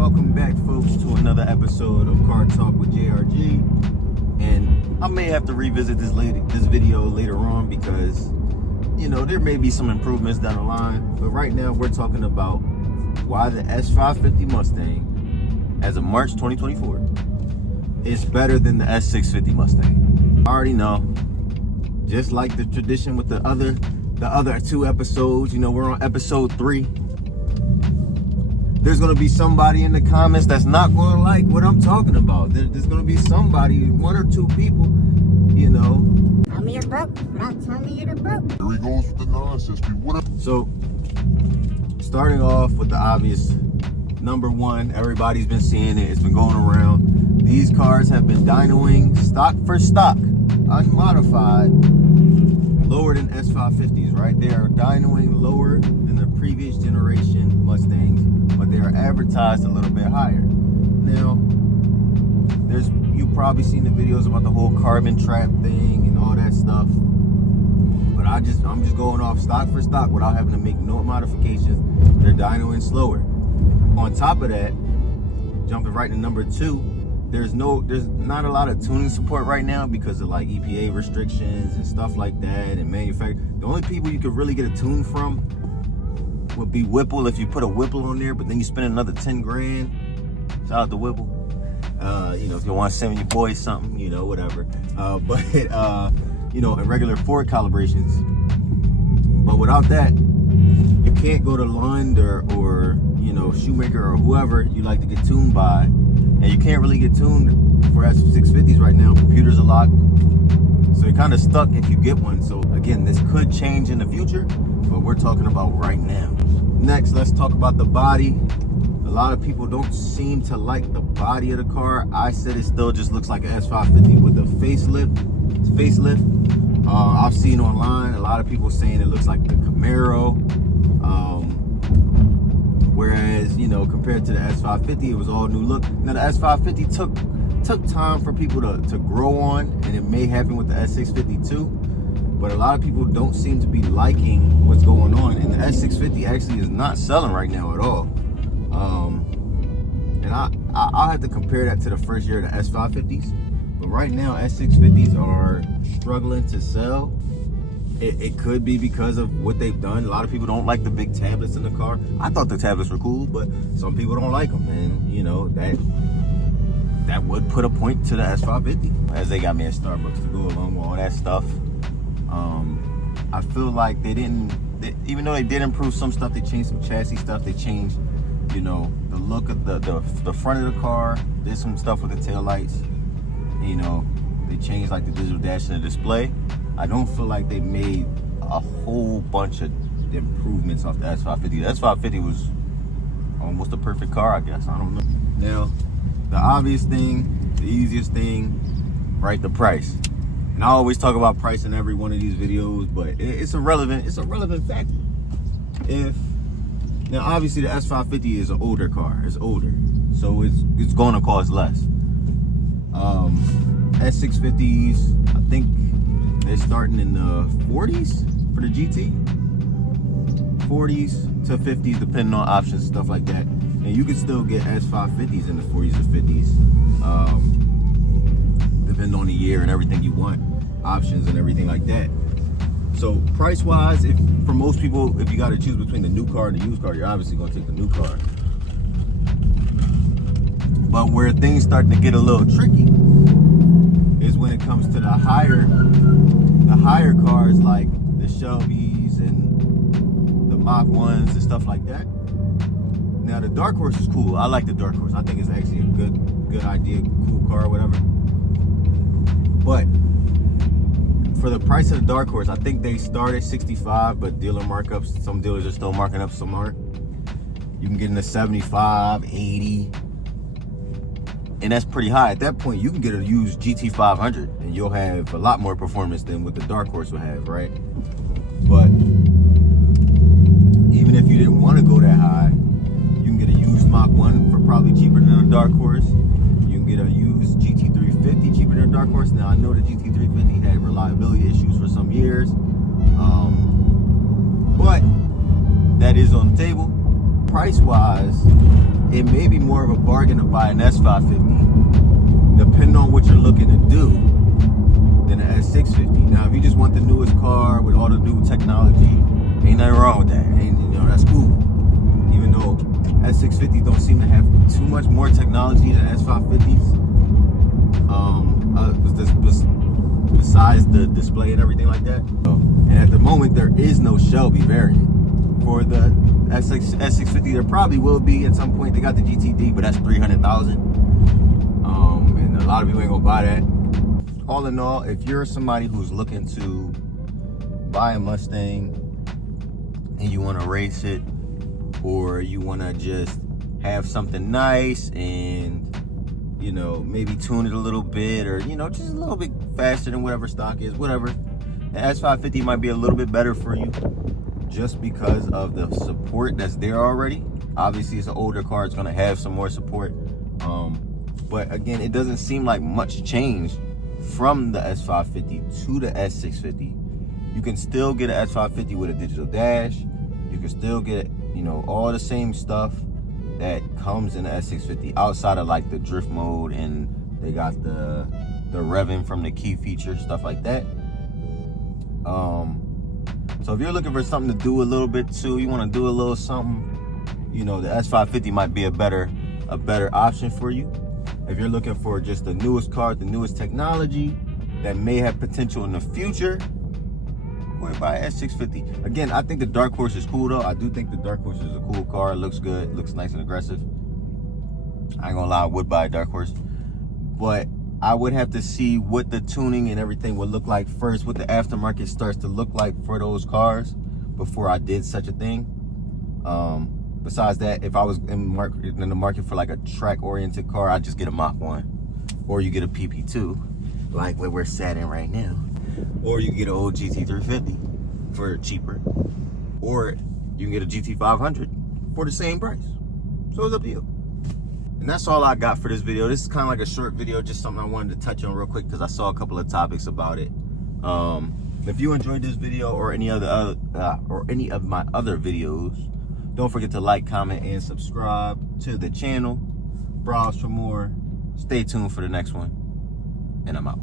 Welcome back, folks, to another episode of Car Talk with JRG. And I may have to revisit this video later on because, you know, there may be some improvements down the line. But right now, we're talking about why the S550 Mustang, as of March 2024, is better than the S650 Mustang. I already know, just like the tradition with the other two episodes, you know, we're on episode 3. There's going to be somebody in the comments that's not going to like what I'm talking about. There's going to be somebody, one or two people, you know. Tell me you're broke without telling me you're broke. Here he goes with the nonsense. So, starting off with the obvious, number one, everybody's been seeing it. It's been going around. These cars have been dynoing stock for stock, unmodified, lower than S550s, right? They are dynoing lower than the previous generation Mustangs, but they are advertised a little bit higher. Now, you've probably seen the videos about the whole carbon trap thing and all that stuff, but I'm just going off stock for stock without having to make no modifications. They're dynoing slower. On top of that, jumping right to number 2, there's not a lot of tuning support right now because of like EPA restrictions and stuff like that, and manufacturing. The only people you could really get a tune from would be Whipple, if you put a Whipple on there, but then you spend another 10 grand. Shout out to Whipple. You know, if you want to send your boys something, you know, whatever. You know, regular Ford calibrations. But without that, you can't go to Lund or you know, Shoemaker or whoever you like to get tuned by. And you can't really get tuned for S650s right now. Computers are locked. So you're kind of stuck if you get one. So again, this could change in the future, but we're talking about right now. Next, let's talk about the body. A lot of people don't seem to like the body of the car. I said it still just looks like an S550 with a facelift. I've seen online a lot of people saying it looks like the Camaro. Whereas, you know, compared to the S550, it was all new look. Now, the S550 took time for people to grow on, and it may happen with the S650 too. But a lot of people don't seem to be liking what's going on, and the S650 actually is not selling right now at all. And I'll have to compare that to the first year of the S550s. But right now, S650s are struggling to sell. It could be because of what they've done. A lot of people don't like the big tablets in the car. I thought the tablets were cool, but some people don't like them. And, you know, that would put a point to the S550. As they got me at Starbucks to go along with all that stuff. I feel like even though they did improve some stuff, they changed some chassis stuff. They changed, you know, the look of the front of the car. Did some stuff with the taillights. You know, they changed like the digital dash and the display. I don't feel like they made a whole bunch of improvements off the S550. The S550 was almost a perfect car, I guess. I don't know. Now, the obvious thing, the easiest thing, right, the price. And I always talk about price in every one of these videos, but it's a relevant factor. Now, obviously, the S550 is an older car. It's older, so it's going to cost less. S650s, I think, they're starting in the 40s for the GT. 40s to 50s, depending on options, stuff like that. And you can still get S550s in the 40s or 50s, depending on the year and everything you want, options and everything like that. So price-wise, for most people, if you got to choose between the new car and the used car, you're obviously going to take the new car. But where things starting to get a little tricky is when it comes to the higher cars like the Shelbys and the Mach 1s and stuff like that. Now, the Dark Horse is cool. I like the Dark Horse. I think it's actually a good idea, cool car, whatever. But for the price of the Dark Horse, I think they start at 65, but dealer markups, some dealers are still marking up, some aren't. You can get in the 75, 80. And that's pretty high. At that point, you can get a used GT500 and you'll have a lot more performance than what the Dark Horse would have, right? But even if you didn't want to go that high, you can get a used Mach 1 for probably cheaper than a Dark Horse. You can get a used GT350 cheaper than a Dark Horse. Now, I know the GT350 had reliability issues for some years, but that is on the table. Price-wise, it may be more of a bargain to buy an S550, depending on what you're looking to do, than an S650. Now, if you just want the newest car with all the new technology, ain't nothing wrong with that. That's cool. Even though S650 don't seem to have too much more technology than S550s. Besides the display and everything like that. And at the moment, there is no Shelby variant. For the S650, there probably will be at some point. They got the GTD, but that's $300,000. And a lot of people ain't gonna buy that. All in all, if you're somebody who's looking to buy a Mustang and you want to race it, or you want to just have something nice and maybe tune it a little bit, or just a little bit faster than whatever stock is, whatever, the S550 might be a little bit better for you, just because of the support that's there already. Obviously, it's an older car, it's going to have some more support, but again, it doesn't seem like much change from the S550 to the S650. You can still get an S550 with a digital dash. You can still get all the same stuff that comes in the S650, outside of like the drift mode, and they got the revving from the key feature, stuff like that. So if you're looking for something to do a little bit too, you want to do a little something, the S550 might be a better option for you. If you're looking for just the newest car, the newest technology that may have potential in the future, go ahead and buy an S650. Again, I think the Dark Horse is cool though. I do think the Dark Horse is a cool car. It looks good, looks nice and aggressive. I ain't gonna lie, I would buy a Dark Horse, but I would have to see what the tuning and everything would look like first, what the aftermarket starts to look like for those cars before I did such a thing. Besides that, if I was in the market for like a track-oriented car, I'd just get a Mach 1. Or you get a PP2, like where we're sat in right now. Or you can get an old GT350 for cheaper. Or you can get a GT500 for the same price. So it's up to you. And that's all I got for this video. This is kind of like a short video, just something I wanted to touch on real quick because I saw a couple of topics about it. If you enjoyed this video or any of my other videos, don't forget to like, comment, and subscribe to the channel. Browse for more. Stay tuned for the next one. And I'm out.